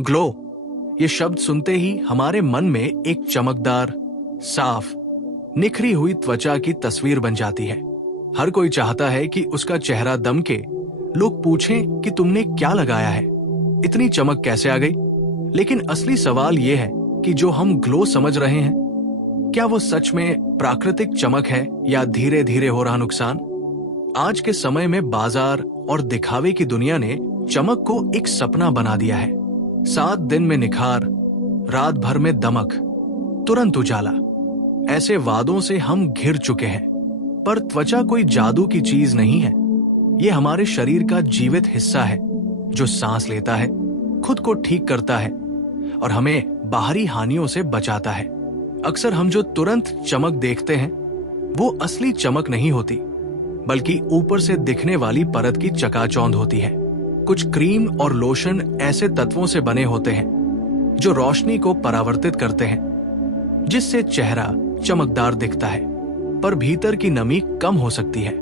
Glow, ये शब्द सुनते ही हमारे मन में एक चमकदार, साफ, निखरी हुई त्वचा की तस्वीर बन जाती है। हर कोई चाहता है कि उसका चेहरा दमके, लोग पूछें कि तुमने क्या लगाया है, इतनी चमक कैसे आ गई। लेकिन असली सवाल यह है कि जो हम ग्लो समझ रहे हैं, क्या वो सच में प्राकृतिक चमक है या धीरे धीरे हो रहा नुकसान? आज के समय में बाजार और दिखावे की दुनिया ने चमक को एक सपना बना दिया है। 7 दिन में निखार, रात भर में दमक, तुरंत उजाला, ऐसे वादों से हम घिर चुके हैं। पर त्वचा कोई जादू की चीज नहीं है। ये हमारे शरीर का जीवित हिस्सा है जो सांस लेता है, खुद को ठीक करता है और हमें बाहरी हानियों से बचाता है। अक्सर हम जो तुरंत चमक देखते हैं वो असली चमक नहीं होती, बल्कि ऊपर से दिखने वाली परत की चकाचौंध होती है। कुछ क्रीम और लोशन ऐसे तत्वों से बने होते हैं जो रोशनी को परावर्तित करते हैं, जिससे चेहरा चमकदार दिखता है, पर भीतर की नमी कम हो सकती है।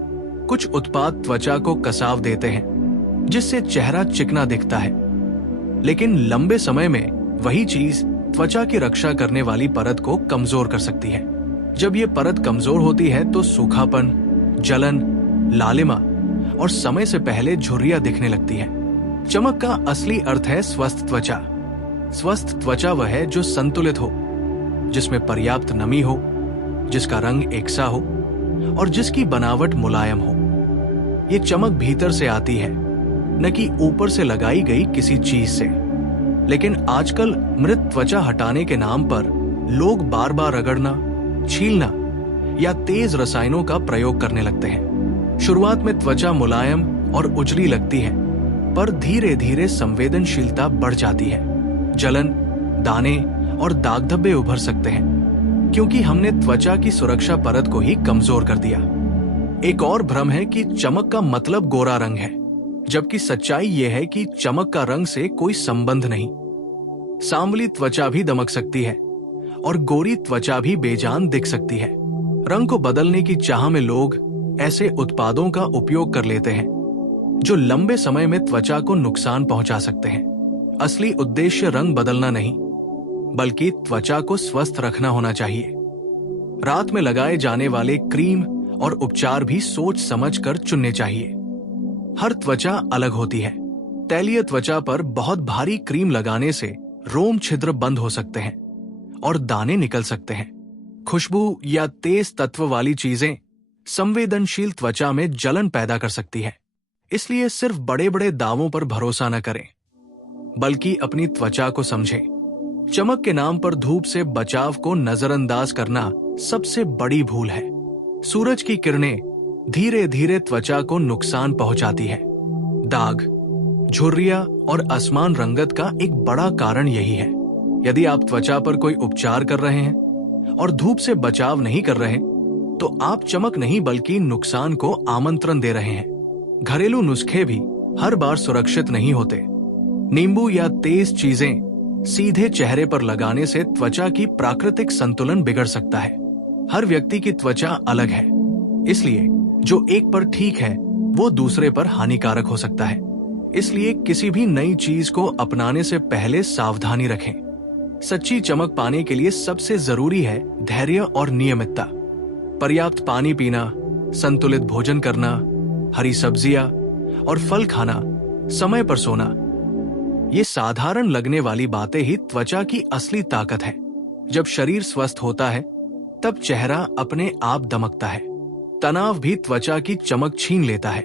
कुछ उत्पाद त्वचा को कसाव देते हैं, जिससे चेहरा चिकना दिखता है, लेकिन लंबे समय में वही चीज त्वचा की रक्षा करने वाली परत को कमजोर कर सकती है। जब ये परत कमजोर होती है तो सूखापन, जलन, लालिमा और समय से पहले झुर्रियां दिखने लगती है। चमक का असली अर्थ है स्वस्थ त्वचा। स्वस्थ त्वचा वह है जो संतुलित हो, जिसमें पर्याप्त नमी हो, जिसका रंग एकसा हो और जिसकी बनावट मुलायम हो। ये चमक भीतर से आती है, न कि ऊपर से लगाई गई किसी चीज से। लेकिन आजकल मृत त्वचा हटाने के नाम पर लोग बार बार रगड़ना, छीलना या तेज रसायनों का प्रयोग करने लगते हैं। शुरुआत में त्वचा मुलायम और उजली लगती है, पर धीरे धीरे संवेदनशीलता बढ़ जाती है। जलन, दाने और दाग धब्बे उभर सकते हैं, क्योंकि हमने त्वचा की सुरक्षा परत को ही कमजोर कर दिया। एक और भ्रम है कि चमक का मतलब गोरा रंग है, जबकि सच्चाई यह है कि चमक का रंग से कोई संबंध नहीं। सांवली त्वचा भी दमक सकती है और गोरी त्वचा भी बेजान दिख सकती है। रंग को बदलने की चाह में लोग ऐसे उत्पादों का उपयोग कर लेते हैं जो लंबे समय में त्वचा को नुकसान पहुंचा सकते हैं। असली उद्देश्य रंग बदलना नहीं, बल्कि त्वचा को स्वस्थ रखना होना चाहिए। रात में लगाए जाने वाले क्रीम और उपचार भी सोच समझ कर चुनने चाहिए। हर त्वचा अलग होती है। तैलीय त्वचा पर बहुत भारी क्रीम लगाने से रोम छिद्र बंद हो सकते हैं और दाने निकल सकते हैं। खुशबू या तेज तत्व वाली चीजें संवेदनशील त्वचा में जलन पैदा कर सकती है। इसलिए सिर्फ बड़े बड़े दावों पर भरोसा न करें, बल्कि अपनी त्वचा को समझें। चमक के नाम पर धूप से बचाव को नजरअंदाज करना सबसे बड़ी भूल है। सूरज की किरणें धीरे धीरे त्वचा को नुकसान पहुंचाती है। दाग, झुर्रियां और असमान रंगत का एक बड़ा कारण यही है। यदि आप त्वचा पर कोई उपचार कर रहे हैं और धूप से बचाव नहीं कर रहे, तो आप चमक नहीं बल्कि नुकसान को आमंत्रण दे रहे हैं। घरेलू नुस्खे भी हर बार सुरक्षित नहीं होते। नींबू या तेज चीजें सीधे चेहरे पर लगाने से त्वचा की प्राकृतिक संतुलन बिगड़ सकता है। हर व्यक्ति की त्वचा अलग है, इसलिए जो एक पर ठीक है वो दूसरे पर हानिकारक हो सकता है। इसलिए किसी भी नई चीज को अपनाने से पहले सावधानी रखें। सच्ची चमक पाने के लिए सबसे जरूरी है धैर्य और नियमितता। पर्याप्त पानी पीना, संतुलित भोजन करना, हरी सब्जियां और फल खाना, समय पर सोना, ये साधारण लगने वाली बातें ही त्वचा की असली ताकत है। जब शरीर स्वस्थ होता है तब चेहरा अपने आप दमकता है। तनाव भी त्वचा की चमक छीन लेता है।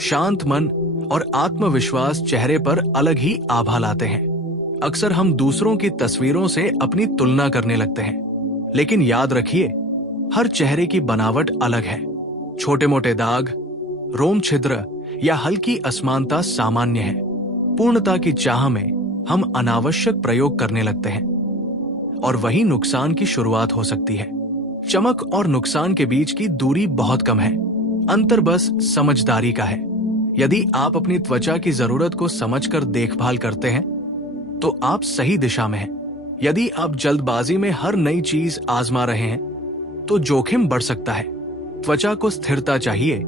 शांत मन और आत्मविश्वास चेहरे पर अलग ही आभा लाते हैं। अक्सर हम दूसरों की तस्वीरों से अपनी तुलना करने लगते हैं, लेकिन याद रखिए, हर चेहरे की बनावट अलग है। छोटे मोटे दाग, रोम छिद्र या हल्की असमानता सामान्य है। पूर्णता की चाह में हम अनावश्यक प्रयोग करने लगते हैं और वही नुकसान की शुरुआत हो सकती है। चमक और नुकसान के बीच की दूरी बहुत कम है। अंतर बस समझदारी का है। यदि आप अपनी त्वचा की जरूरत को समझकर देखभाल करते हैं तो आप सही दिशा में हैं। यदि आप जल्दबाजी में हर नई चीज आजमा रहे हैं तो जोखिम बढ़ सकता है। त्वचा को स्थिरता चाहिए,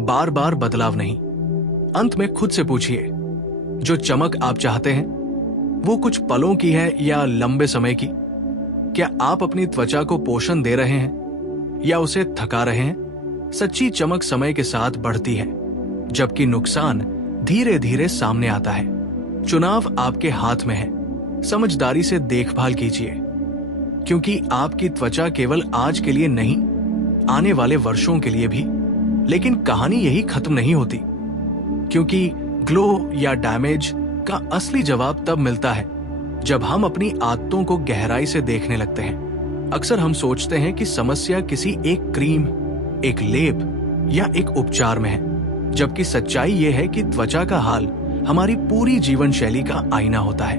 बार बार बदलाव नहीं। अंत में खुद से पूछिए, जो चमक आप चाहते हैं वो कुछ पलों की है या लंबे समय की? क्या आप अपनी त्वचा को पोषण दे रहे हैं या उसे थका रहे हैं? सच्ची चमक समय के साथ बढ़ती है, जबकि नुकसान धीरे धीरे सामने आता है। चुनाव आपके हाथ में है। समझदारी से देखभाल कीजिए, क्योंकि आपकी त्वचा केवल आज के लिए नहीं, आने वाले वर्षों के लिए भी। लेकिन कहानी यही खत्म नहीं होती, क्योंकि ग्लो या डैमेज का असली जवाब तब मिलता है जब हम अपनी आदतों को गहराई से देखने लगते हैं। अक्सर हम सोचते हैं कि समस्या किसी एक क्रीम, एक लेप या एक उपचार में है, जबकि सच्चाई यह है कि त्वचा का हाल हमारी पूरी जीवन शैली का आईना होता है।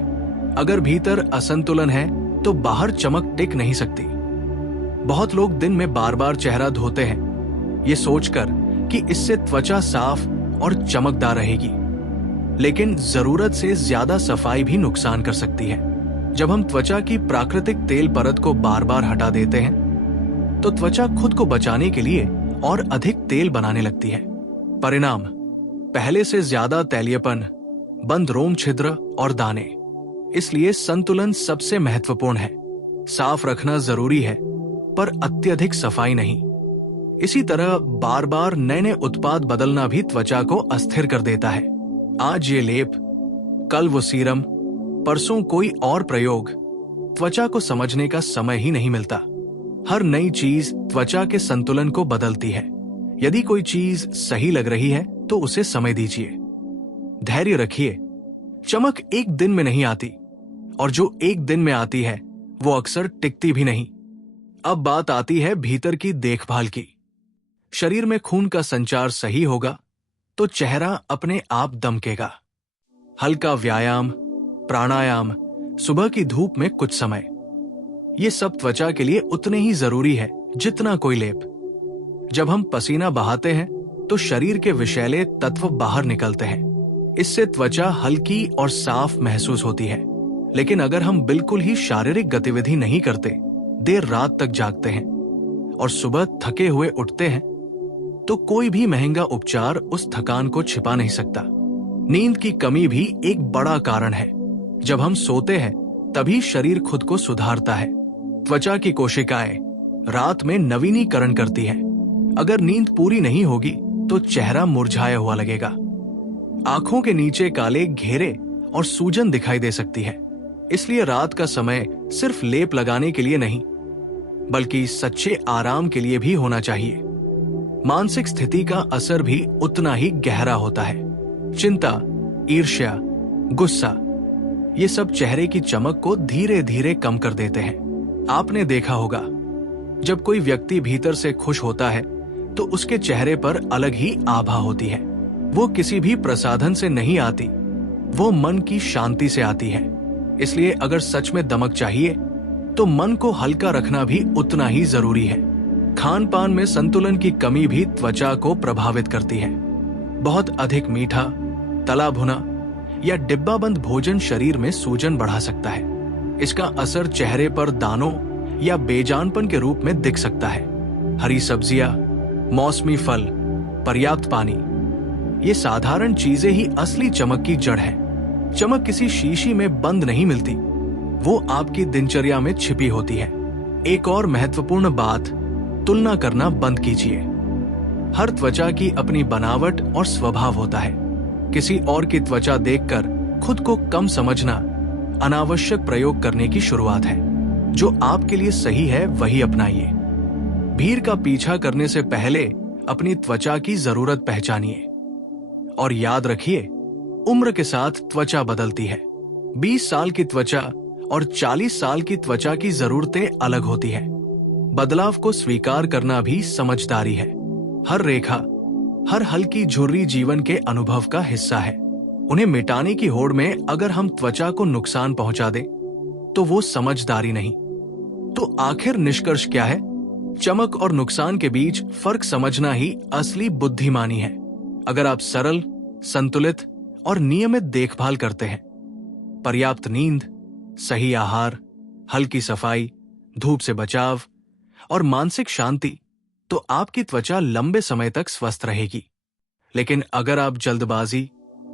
अगर भीतर असंतुलन है तो बाहर चमक टिक नहीं सकती। बहुत लोग दिन में बार बार चेहरा धोते हैं, ये सोचकर कि इससे त्वचा साफ और चमकदार रहेगी, लेकिन जरूरत से ज्यादा सफाई भी नुकसान कर सकती है। जब हम त्वचा की प्राकृतिक तेल परत को बार बार हटा देते हैं, तो त्वचा खुद को बचाने के लिए और अधिक तेल बनाने लगती है। परिणाम, पहले से ज्यादा तैलीयपन, बंद रोम छिद्र और दाने। इसलिए संतुलन सबसे महत्वपूर्ण है। साफ रखना जरूरी है, पर अत्यधिक सफाई नहीं। इसी तरह बार बार नए नए उत्पाद बदलना भी त्वचा को अस्थिर कर देता है। आज ये लेप, कल वो सीरम, परसों कोई और प्रयोग। त्वचा को समझने का समय ही नहीं मिलता। हर नई चीज त्वचा के संतुलन को बदलती है। यदि कोई चीज सही लग रही है तो उसे समय दीजिए, धैर्य रखिए। चमक एक दिन में नहीं आती, और जो एक दिन में आती है वो अक्सर टिकती भी नहीं। अब बात आती है भीतर की देखभाल की। शरीर में खून का संचार सही होगा तो चेहरा अपने आप दमकेगा। हल्का व्यायाम, प्राणायाम, सुबह की धूप में कुछ समय, ये सब त्वचा के लिए उतने ही जरूरी है जितना कोई लेप। जब हम पसीना बहाते हैं तो शरीर के विषैले तत्व बाहर निकलते हैं। इससे त्वचा हल्की और साफ महसूस होती है। लेकिन अगर हम बिल्कुल ही शारीरिक गतिविधि नहीं करते, देर रात तक जागते हैं और सुबह थके हुए उठते हैं, तो कोई भी महंगा उपचार उस थकान को छिपा नहीं सकता। नींद की कमी भी एक बड़ा कारण है। जब हम सोते हैं तभी शरीर खुद को सुधारता है। त्वचा की कोशिकाएं रात में नवीनीकरण करती हैं। अगर नींद पूरी नहीं होगी तो चेहरा मुरझाया हुआ लगेगा। आंखों के नीचे काले घेरे और सूजन दिखाई दे सकती है। इसलिए रात का समय सिर्फ लेप लगाने के लिए नहीं, बल्कि सच्चे आराम के लिए भी होना चाहिए। मानसिक स्थिति का असर भी उतना ही गहरा होता है। चिंता, ईर्ष्या, गुस्सा, ये सब चेहरे की चमक को धीरे धीरे कम कर देते हैं। आपने देखा होगा, जब कोई व्यक्ति भीतर से खुश होता है तो उसके चेहरे पर अलग ही आभा होती है। वो किसी भी प्रसाधन से नहीं आती, वो मन की शांति से आती है। इसलिए अगर सच में दमक चाहिए तो मन को हल्का रखना भी उतना ही जरूरी है। खान पान में संतुलन की कमी भी त्वचा को प्रभावित करती है। बहुत अधिक मीठा, तला भुना या डिब्बाबंद भोजन शरीर में सूजन बढ़ा सकता है। इसका असर चेहरे पर दानों या बेजानपन के रूप में दिख सकता है। हरी सब्जियां, मौसमी फल, पर्याप्त पानी, ये साधारण चीजें ही असली चमक की जड़ है। चमक किसी शीशी में बंद नहीं मिलती, वो आपकी दिनचर्या में छिपी होती है। एक और महत्वपूर्ण बात, तुलना करना बंद कीजिए। हर त्वचा की अपनी बनावट और स्वभाव होता है। किसी और की त्वचा देखकर खुद को कम समझना अनावश्यक प्रयोग करने की शुरुआत है। जो आपके लिए सही है वही अपनाइए। भीड़ का पीछा करने से पहले अपनी त्वचा की जरूरत पहचानिए। और याद रखिए, उम्र के साथ त्वचा बदलती है। 20 साल की त्वचा और 40 साल की त्वचा की जरूरतें अलग होती है। बदलाव को स्वीकार करना भी समझदारी है। हर रेखा, हर हल्की झुर्री जीवन के अनुभव का हिस्सा है। उन्हें मिटाने की होड़ में अगर हम त्वचा को नुकसान पहुंचा दें, तो वो समझदारी नहीं। तो आखिर निष्कर्ष क्या है? चमक और नुकसान के बीच फर्क समझना ही असली बुद्धिमानी है। अगर आप सरल, संतुलित और नियमित देखभाल करते हैं, पर्याप्त नींद, सही आहार, हल्की सफाई, धूप से बचाव और मानसिक शांति, तो आपकी त्वचा लंबे समय तक स्वस्थ रहेगी। लेकिन अगर आप जल्दबाजी,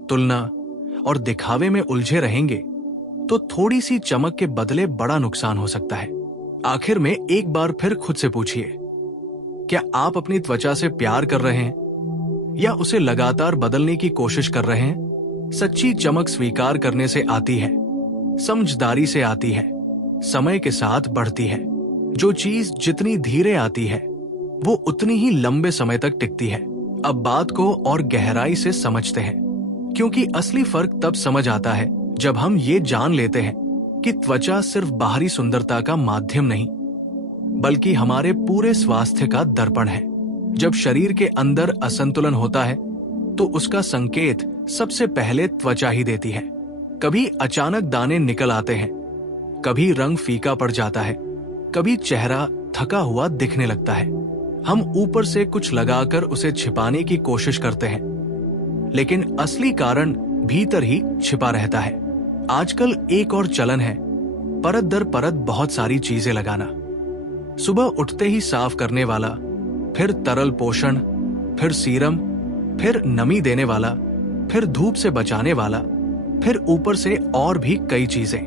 तुलना और दिखावे में उलझे रहेंगे, तो थोड़ी सी चमक के बदले बड़ा नुकसान हो सकता है। आखिर में एक बार फिर खुद से पूछिए, क्या आप अपनी त्वचा से प्यार कर रहे हैं या उसे लगातार बदलने की कोशिश कर रहे हैं? सच्ची चमक स्वीकार करने से आती है, समझदारी से आती है, समय के साथ बढ़ती है। जो चीज जितनी धीरे आती है वो उतनी ही लंबे समय तक टिकती है। अब बात को और गहराई से समझते हैं, क्योंकि असली फर्क तब समझ आता है जब हम ये जान लेते हैं कि त्वचा सिर्फ बाहरी सुंदरता का माध्यम नहीं, बल्कि हमारे पूरे स्वास्थ्य का दर्पण है। जब शरीर के अंदर असंतुलन होता है तो उसका संकेत सबसे पहले त्वचा ही देती है। कभी अचानक दाने निकल आते हैं, कभी रंग फीका पड़ जाता है, कभी चेहरा थका हुआ दिखने लगता है। हम ऊपर से कुछ लगाकर उसे छिपाने की कोशिश करते हैं, लेकिन असली कारण भीतर ही छिपा रहता है। आजकल एक और चलन है परत दर परत बहुत सारी चीजें लगाना। सुबह उठते ही साफ करने वाला, फिर तरल पोषण, फिर सीरम, फिर नमी देने वाला, फिर धूप से बचाने वाला, फिर ऊपर से और भी कई चीजें।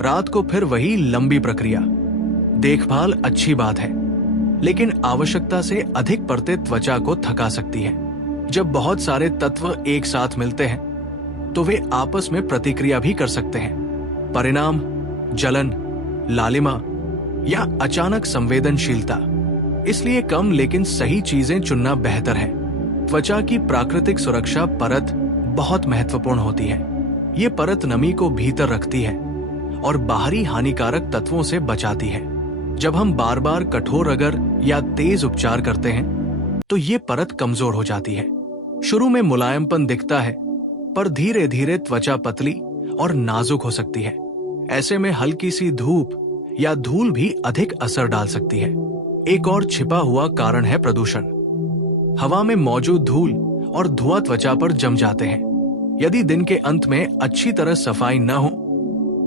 रात को फिर वही लंबी प्रक्रिया। देखभाल अच्छी बात है, लेकिन आवश्यकता से अधिक परतें त्वचा को थका सकती है। जब बहुत सारे तत्व एक साथ मिलते हैं तो वे आपस में प्रतिक्रिया भी कर सकते हैं। परिणाम जलन, लालिमा या अचानक संवेदनशीलता। इसलिए कम लेकिन सही चीजें चुनना बेहतर है। त्वचा की प्राकृतिक सुरक्षा परत बहुत महत्वपूर्ण होती है। ये परत नमी को भीतर रखती है और बाहरी हानिकारक तत्वों से बचाती है। जब हम बार बार कठोर रगड़ या तेज उपचार करते हैं तो ये परत कमजोर हो जाती है। शुरू में मुलायमपन दिखता है, पर धीरे धीरे त्वचा पतली और नाजुक हो सकती है। ऐसे में हल्की सी धूप या धूल भी अधिक असर डाल सकती है। एक और छिपा हुआ कारण है प्रदूषण। हवा में मौजूद धूल और धुआं त्वचा पर जम जाते हैं। यदि दिन के अंत में अच्छी तरह सफाई न हो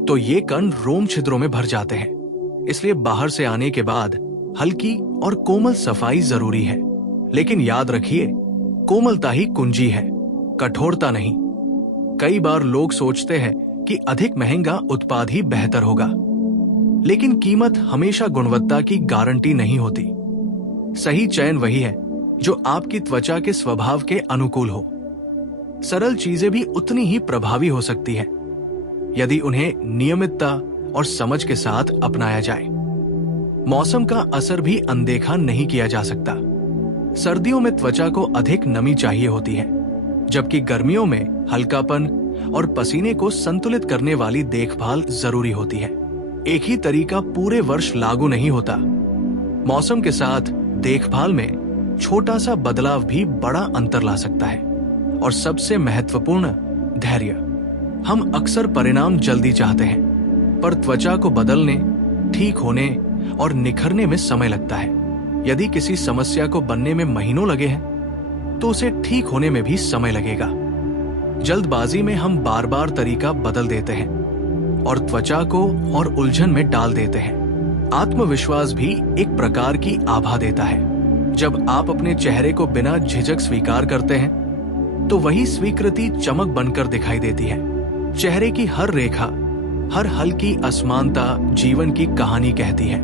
तो ये कण रोम छिद्रों में भर जाते हैं। इसलिए बाहर से आने के बाद हल्की और कोमल सफाई जरूरी है। लेकिन याद रखिए, कोमलता ही कुंजी है, कठोरता नहीं। कई बार लोग सोचते हैं कि अधिक महंगा उत्पाद ही बेहतर होगा, लेकिन कीमत हमेशा गुणवत्ता की गारंटी नहीं होती। सही चयन वही है जो आपकी त्वचा के स्वभाव के अनुकूल हो। सरल चीजें भी उतनी ही प्रभावी हो सकती हैं यदि उन्हें नियमितता और समझ के साथ अपनाया जाए। मौसम का असर भी अनदेखा नहीं किया जा सकता। सर्दियों में त्वचा को अधिक नमी चाहिए होती है, जबकि गर्मियों में हल्कापन और पसीने को संतुलित करने वाली देखभाल जरूरी होती है। एक ही तरीका पूरे वर्ष लागू नहीं होता। मौसम के साथ देखभाल में छोटा सा बदलाव भी बड़ा अंतर ला सकता है। और सबसे महत्वपूर्ण, धैर्य। हम अक्सर परिणाम जल्दी चाहते हैं, पर त्वचा को बदलने, ठीक होने और निखरने में समय लगता है। यदि किसी समस्या को बनने में महीनों लगे हैं तो उसे ठीक होने में भी समय लगेगा। जल्दबाजी में हम बार बार तरीका बदल देते हैं और त्वचा को और उलझन में डाल देते हैं। आत्मविश्वास भी एक प्रकार की आभा देता है। जब आप अपने चेहरे को बिना झिझक स्वीकार करते हैं तो वही स्वीकृति चमक बनकर दिखाई देती है। चेहरे की हर रेखा, हर हल्की असमानता जीवन की कहानी कहती है।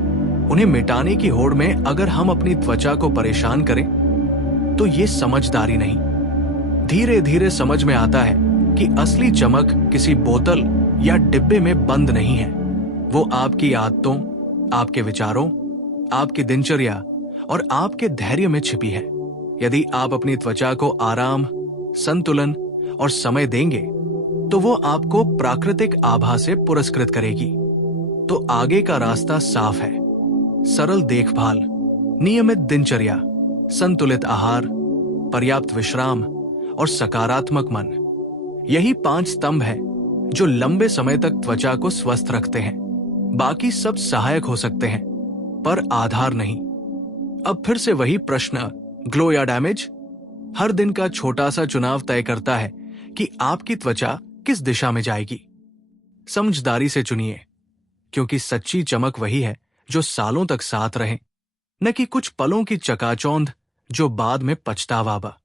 उन्हें मिटाने की होड़ में अगर हम अपनी त्वचा को परेशान करें तो ये समझदारी नहीं। धीरे धीरे समझ में आता है कि असली चमक किसी बोतल या डिब्बे में बंद नहीं है। वो आपकी आदतों, आपके विचारों, आपकी दिनचर्या और आपके धैर्य में छिपी है। यदि आप अपनी त्वचा को आराम, संतुलन और समय देंगे तो वो आपको प्राकृतिक आभा से पुरस्कृत करेगी। तो आगे का रास्ता साफ है। सरल देखभाल, नियमित दिनचर्या, संतुलित आहार, पर्याप्त विश्राम और सकारात्मक मन, यही 5 स्तंभ हैं जो लंबे समय तक त्वचा को स्वस्थ रखते हैं। बाकी सब सहायक हो सकते हैं, पर आधार नहीं। अब फिर से वही प्रश्न, ग्लो या डैमेज? हर दिन का छोटा सा चुनाव तय करता है कि आपकी त्वचा किस दिशा में जाएगी। समझदारी से चुनिए, क्योंकि सच्ची चमक वही है जो सालों तक साथ रहे, न कि कुछ पलों की चकाचौंध जो बाद में पछतावा बा।